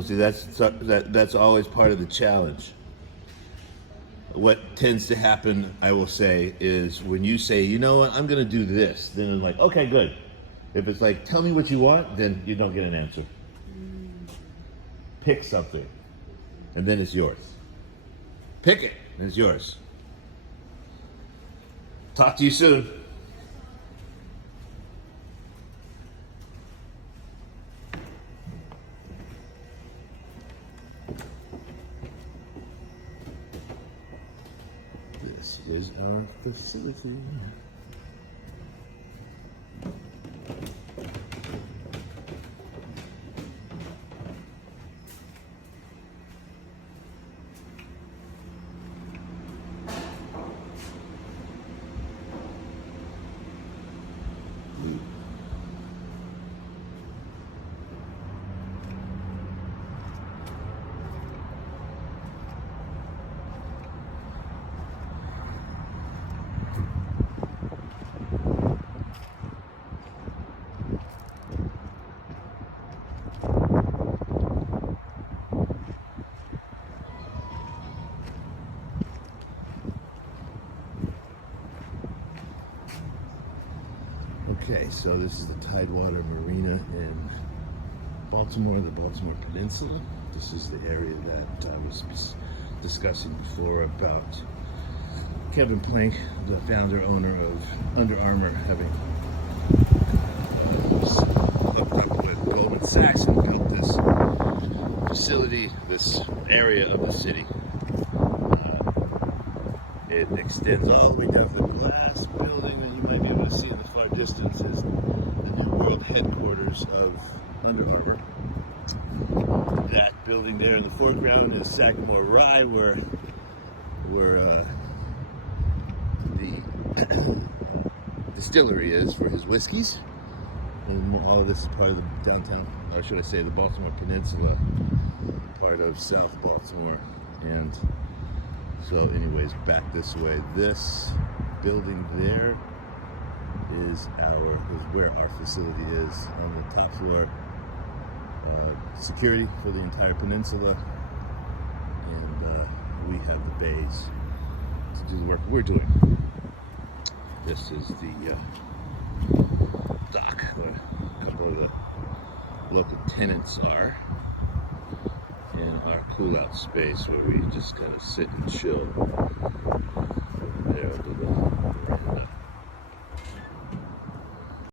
See, that's always part of the challenge. What tends to happen, I will say, is when you say, you know what, I'm going to do this, then I'm like, okay, good. If it's like, tell me what you want, then you don't get an answer. Pick something, and then it's yours. Pick it, and it's yours. Talk to you soon. This is our facility. Okay, so this is the Tidewater Marina in Baltimore, the Baltimore Peninsula. This is the area that I was discussing before about Kevin Plank, the founder, owner of Under Armour, having worked with Goldman Sachs and built this facility, this area of the city. It extends all the way down to the glass building that you might be able to see in the far distance is the new world headquarters of Under Armour. That building there in the foreground is Sagamore Rye, where the distillery is for his whiskeys. And all of this is part of the downtown, or should I say the Baltimore Peninsula, part of South Baltimore. And so anyways, back this way. This building there is where our facility is on the top floor. Security for the entire peninsula, and we have the bays to do the work we're doing. This is the dock where a couple of the local tenants are, and our cool out space where we just kind of sit and chill. There,